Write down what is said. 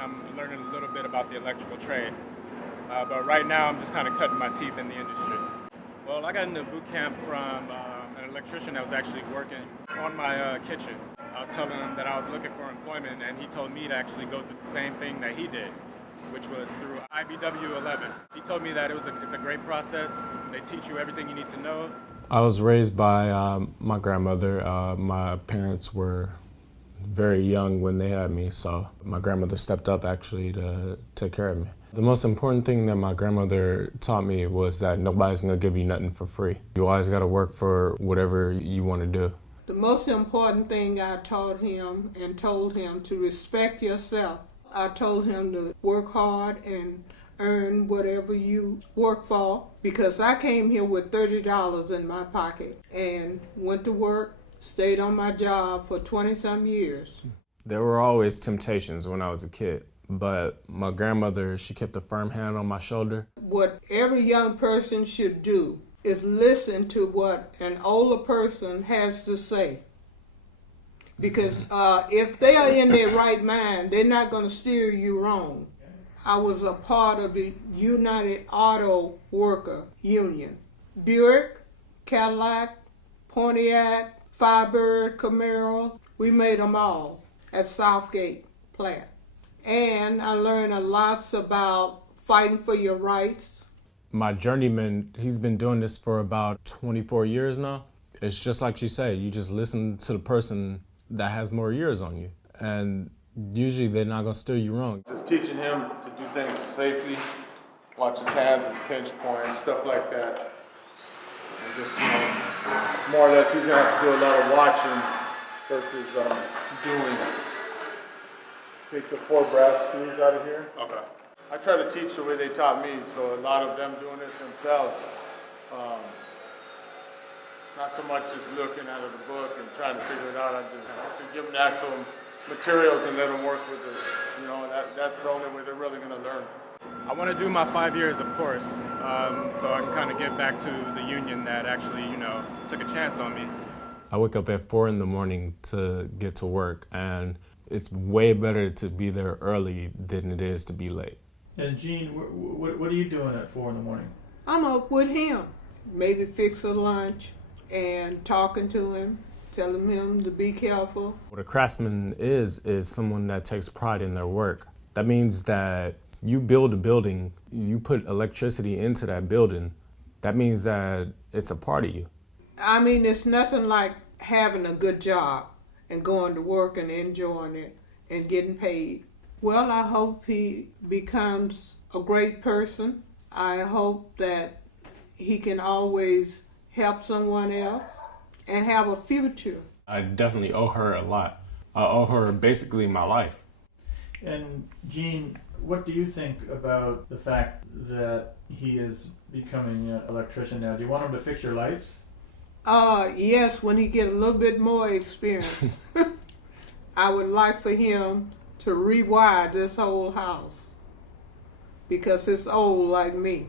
I'm learning a little bit about the electrical trade. But right now, I'm just kind of cutting my teeth in the industry. Well, I got into boot camp from an electrician that was actually working on my kitchen. I was telling him that I was looking for employment, and he told me to actually go through the same thing that he did, which was through IBEW 11. He told me that it's a great process. They teach you everything you need to know. I was raised by my grandmother. My parents were very young when they had me, so my grandmother stepped up actually to take care of me. The most important thing that my grandmother taught me was that nobody's gonna give you nothing for free. You always gotta work for whatever you wanna do. The most important thing I taught him and told him to respect yourself. I told him to work hard and earn whatever you work for, because I came here with $30 in my pocket and went to work, stayed on my job for 20-some years. There were always temptations when I was a kid, but my grandmother, she kept a firm hand on my shoulder. What every young person should do is listen to what an older person has to say. Because if they are in their right mind, they're not going to steer you wrong. I was a part of the United Auto Worker Union. Buick, Cadillac, Pontiac, Firebird, Camaro, we made them all at Southgate plant. And I learned a lot about fighting for your rights. My journeyman, he's been doing this for about 24 years now. It's just like she said, you just listen to the person that has more years on you. And usually they're not gonna steer you wrong. Just teaching him to do things safely, watch his hands, his pinch points, stuff like that. And just, more or less he's gonna have to do a lot of watching versus doing. Take the 4 brass screws out of here. Okay. I try to teach the way they taught me, so a lot of them doing it themselves. Not so much just looking out of the book and trying to figure it out. I just give them the actual materials and let them work with it. That's the only way they're really going to learn. I want to do my 5 years, of course, so I can kind of get back to the union that actually, took a chance on me. I wake up at 4 in the morning to get to work, and it's way better to be there early than it is to be late. And Gene, what are you doing at 4 in the morning? I'm up with him, maybe fix a lunch and talking to him, telling him to be careful. What a craftsman is someone that takes pride in their work. That means that you build a building, you put electricity into that building. That means that it's a part of you. I mean, it's nothing like having a good job and going to work and enjoying it and getting paid. Well, I hope he becomes a great person. I hope that he can always help someone else and have a future. I definitely owe her a lot. I owe her basically my life. And Gene, what do you think about the fact that he is becoming an electrician now? Do you want him to fix your lights? Yes, when he get a little bit more experience. I would like for him to rewire this whole house because it's old like me.